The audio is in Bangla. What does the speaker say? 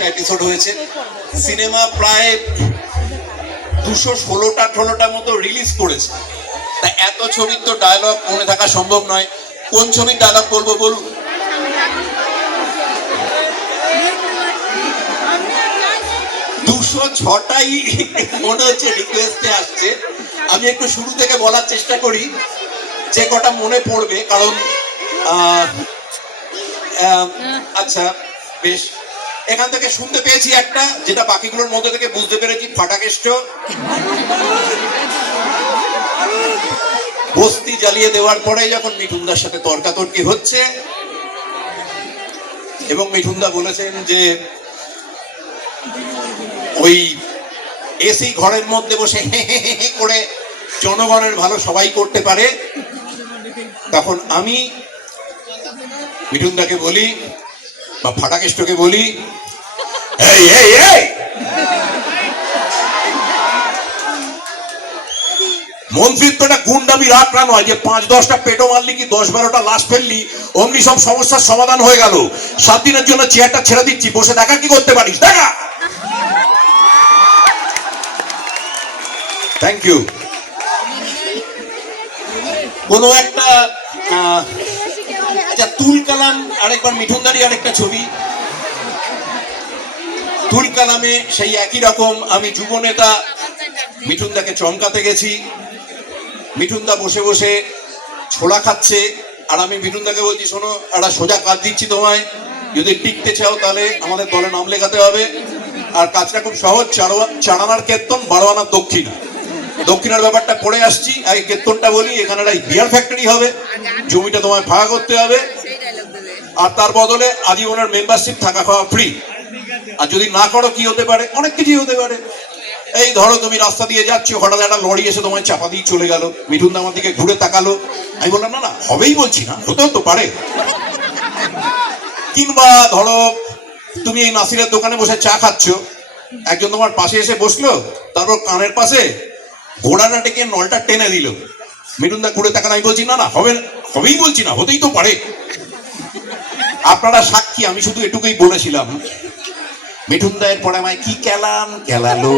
22টা এপিসোড হয়েছে। সিনেমা প্রায় 216টা মতো রিলিজ করেছে। তা এত ছবির তো ডায়লগ মনে থাকা সম্ভব নয়। কোন ছবির ডায়লগ বলবো বলুন? 206টাই মনে হচ্ছে রিকোয়েস্টে আসছে। আমি একটু শুরু থেকে বলার চেষ্টা করি যে কটা মনে পড়বে, কারণ আচ্ছা বেশ, এখান থেকে শুনতে পেয়েছি একটা, যেটা বাকিগুলোর মধ্যে থেকে বুঝতে পেরেছি ফাটাকেষ্ট। বস্তি জ্বালিয়ে দেওয়ার পরে যখন মিঠুনদার সাথে তর্কাতর্কি হচ্ছে এবং মিঠুনদা বলেছেন যে ওই এসি ঘরের মধ্যে বসে করে জনগণের ভালো সবাই করতে পারে, তখন আমি মিঠুনদাকে বলি বা ফাটাকেষ্টকে বলি, এই এই এই মন্ত্রিত্বটা গুন্ডামি রাখরা নয় যে 5-10টা পেটো মারলি কি 10-12টা লাশ ফেললি অমনি সব সমস্যার সমাধান হয়ে গেল। 7 দিনের জন্য চেয়ারটা ছেড়ে দিচ্ছি, বসে দেখা কি করতে পারিস দেখা। Thank you. কোনো একটা আচ্ছা, তুল কালাম আরেকবার মিঠুনদারি আরেকটা ছবি। তুল কালামে সেই একই রকম আমি যুব নেতা মিঠুনদাকে চমকাতে গেছি। মিঠুনদা বসে বসে ছোলা খাচ্ছে আর আমি মিঠুনদাকে বলছি, শোনো একটা সোজা কাজ দিচ্ছি তোমায়, যদি টিকতে চাও তাহলে আমাদের দলে নাম লেখাতে হবে। আর কাজটা খুব সহজ, 4 আনার কীর্তন 12 আনার দক্ষিণা। দক্ষিণার ব্যাপারটা পড়ে আসছি, আগে কীর্তনটা বলি। এখানে একটা বিয়ার ফ্যাক্টরি হবে, জমিটা তোমায় ভাড়া করতে হবে, আর তার বদলে আজীবনের মেম্বারশিপ, থাকা খাওয়া ফ্রি। আর যদি না করো কি হতে পারে? অনেক কিছুই হতে পারে। এই ধরো তুমি রাস্তা দিয়ে যাচ্ছ, হঠাৎ একটা লরি এসে তোমায় চাপা দিয়ে চলে গেল, মিঠুনদা আমার দিকে ঘুরে তাকালো, আমি বললাম না না হবেই বলছি না, হতেও তো পারে। কিংবা ধরো তুমি এই নাসিরের দোকানে বসে চা খাচ্ছ, একজন তোমার পাশে এসে বসলো, তারপর কানের পাশে ঘোড়াটা টেকে নলটা টেনে দিল, মিঠুনদা ঘুরে তাকালো, আমি বলছি না না হবেই বলছি না, হতেই তো পারে। আপনারা সাক্ষী, আমি শুধু এটুকুই বলেছিলাম। মিঠুনদা এর পরে আমায় কি কেলালো।